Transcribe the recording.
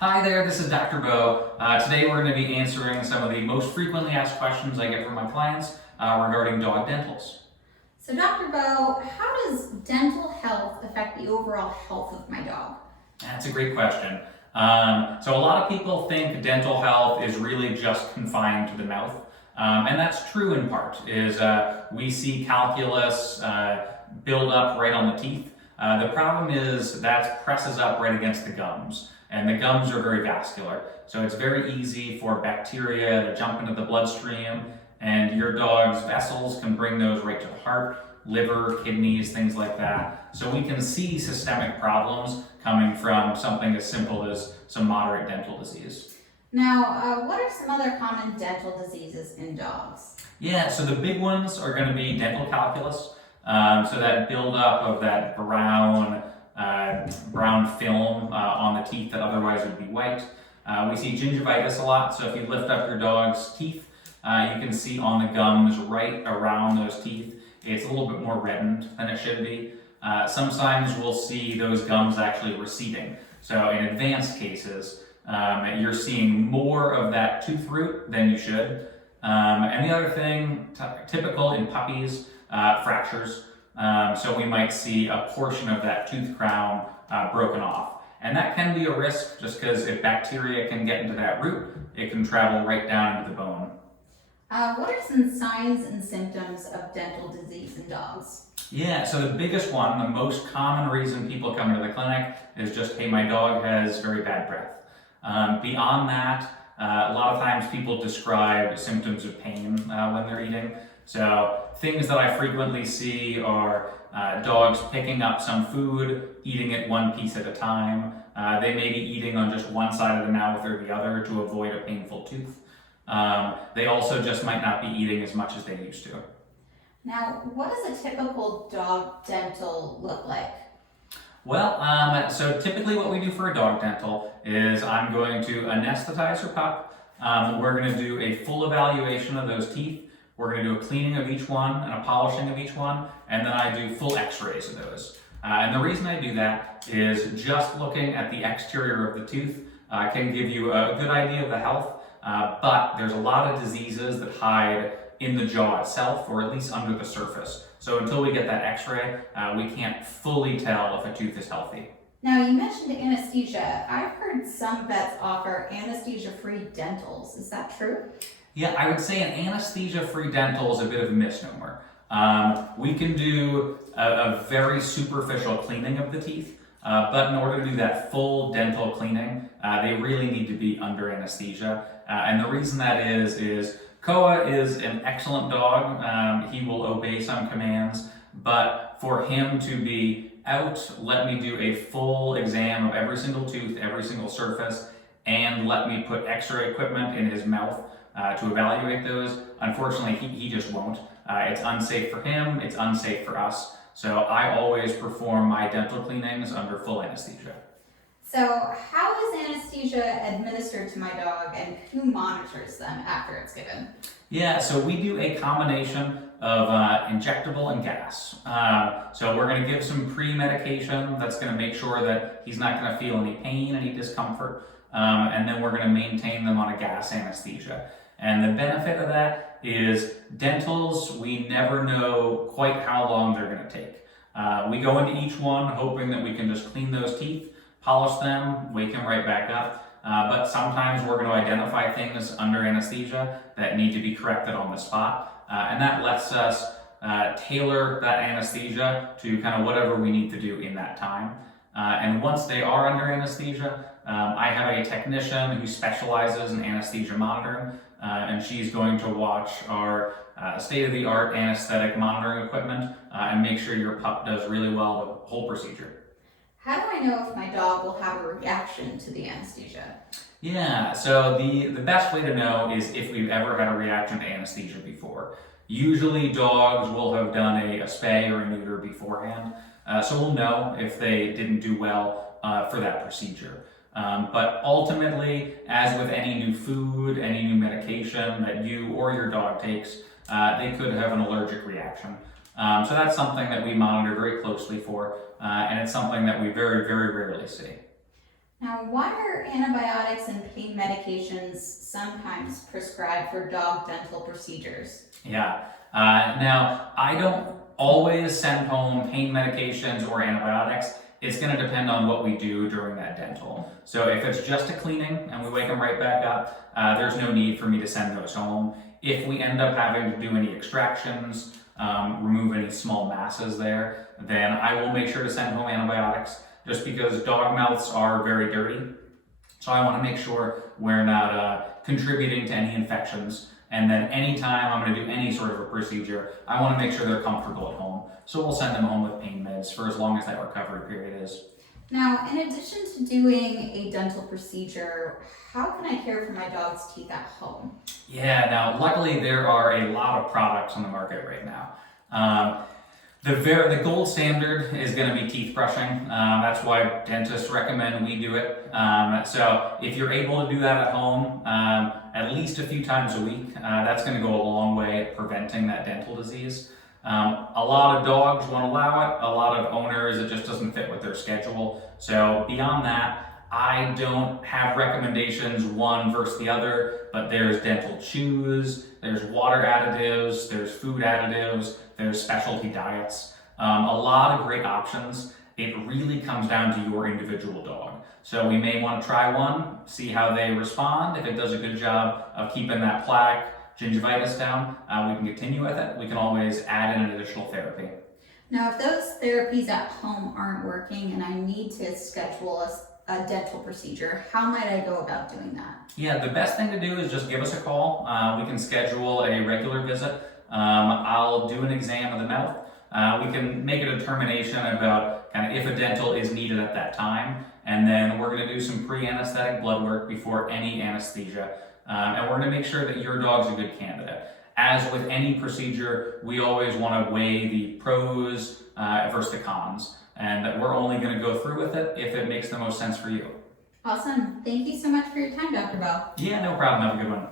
Hi there, this is Dr. Bo. Today we're going to be answering some of the most frequently asked questions I get from my clients regarding dog dentals. So Dr. Bo, how does dental health affect the overall health of my dog? That's a great question. So a lot of people think dental health is really just confined to the mouth. And that's true in part, we see calculus build up right on the teeth. The problem is that presses up right against the gums, and the gums are very vascular. So it's very easy for bacteria to jump into the bloodstream, and your dog's vessels can bring those right to the heart, liver, kidneys, things like that. So we can see systemic problems coming from something as simple as some moderate dental disease. Now, what are some other common dental diseases in dogs? Yeah, so the big ones are going to be dental calculus. So that buildup of that brown film on the teeth that otherwise would be white. We see gingivitis a lot. So if you lift up your dog's teeth, you can see on the gums right around those teeth, it's a little bit more reddened than it should be. Sometimes we'll see those gums actually receding. So in advanced cases, you're seeing more of that tooth root than you should. And the other thing, typical in puppies, fractures. So we might see a portion of that tooth crown broken off. And that can be a risk just because if bacteria can get into that root, it can travel right down into the bone. What are some signs and symptoms of dental disease in dogs? Yeah, so the biggest one, the most common reason people come to the clinic is just, hey, my dog has very bad breath. Beyond that, a lot of times people describe symptoms of pain when they're eating. So things that I frequently see are dogs picking up some food, eating it one piece at a time. They may be eating on just one side of the mouth or the other to avoid a painful tooth. They also just might not be eating as much as they used to. Now, what does a typical dog dental look like? Well, so typically what we do for a dog dental is I'm going to anesthetize your pup. We're going to do a full evaluation of those teeth. We're going to do a cleaning of each one and a polishing of each one, and then I do full x-rays of those. And the reason I do that is just looking at the exterior of the tooth can give you a good idea of the health, but there's a lot of diseases that hide in the jaw itself, or at least under the surface. So until we get that x-ray, we can't fully tell if a tooth is healthy. Now, you mentioned anesthesia. I've heard some vets offer anesthesia-free dentals. Is that true? Yeah, I would say an anesthesia-free dental is a bit of a misnomer. We can do a very superficial cleaning of the teeth, but in order to do that full dental cleaning, they really need to be under anesthesia. And the reason that is Koa is an excellent dog. He will obey some commands, but for him to be out, let me do a full exam of every single tooth, every single surface, and let me put x-ray equipment in his mouth to evaluate those. Unfortunately, he just won't. It's unsafe for him, it's unsafe for us. So I always perform my dental cleanings under full anesthesia. So how is anesthesia administered to my dog, and who monitors them after it's given? Yeah, so we do a combination of injectable and gas. So we're going to give some pre-medication that's going to make sure that he's not going to feel any pain, any discomfort, and then we're going to maintain them on a gas anesthesia. And the benefit of that is dentals, we never know quite how long they're going to take. We go into each one hoping that we can just clean those teeth, polish them, wake them right back up. But sometimes we're going to identify things under anesthesia that need to be corrected on the spot. And that lets us tailor that anesthesia to kind of whatever we need to do in that time. And once they are under anesthesia, I have a technician who specializes in anesthesia monitoring, and she's going to watch our state-of-the-art anesthetic monitoring equipment and make sure your pup does really well the whole procedure. How do I know if my dog will have a reaction to the anesthesia? Yeah, so the best way to know is if we've ever had a reaction to anesthesia before. Usually dogs will have done a spay or a neuter beforehand, so we'll know if they didn't do well for that procedure. But ultimately, as with any new food, any new medication that you or your dog takes, they could have an allergic reaction. So that's something that we monitor very closely for, and it's something that we very, very rarely see. Now, why are antibiotics and pain medications sometimes prescribed for dog dental procedures? Yeah. Now, I don't always send home pain medications or antibiotics. It's going to depend on what we do during that dental. So if it's just a cleaning and we wake them right back up, there's no need for me to send those home. If we end up having to do any extractions, remove any small masses there, then I will make sure to send home antibiotics just because dog mouths are very dirty. So I want to make sure we're not contributing to any infections. And then anytime I'm going to do any sort of a procedure, I want to make sure they're comfortable at home. So we'll send them home with pain meds for as long as that recovery period is. Now, in addition to doing a dental procedure, how can I care for my dog's teeth at home? Yeah, now luckily there are a lot of products on the market right now. The gold standard is going to be teeth brushing. That's why dentists recommend we do it. So if you're able to do that at home, at least a few times a week, that's going to go a long way at preventing that dental disease. A lot of dogs won't allow it. A lot of owners, it just doesn't fit with their schedule. So beyond that, I don't have recommendations one versus the other, but there's dental chews, there's water additives, there's food additives, there's specialty diets. A lot of great options. It really comes down to your individual dog. So we may want to try one, see how they respond. If it does a good job of keeping that plaque, gingivitis down, we can continue with it. We can always add in an additional therapy. Now, if those therapies at home aren't working and I need to schedule a dental procedure, how might I go about doing that? Yeah, the best thing to do is just give us a call. We can schedule a regular visit. I'll do an exam of the mouth. We can make a determination about kind of if a dental is needed at that time, and then we're going to do some pre-anesthetic blood work before any anesthesia, and we're going to make sure that your dog's a good candidate. As with any procedure, we always want to weigh the pros versus the cons, and that we're only going to go through with it if it makes the most sense for you. Awesome. Thank you so much for your time, Dr. Bell. Yeah, no problem. Have a good one.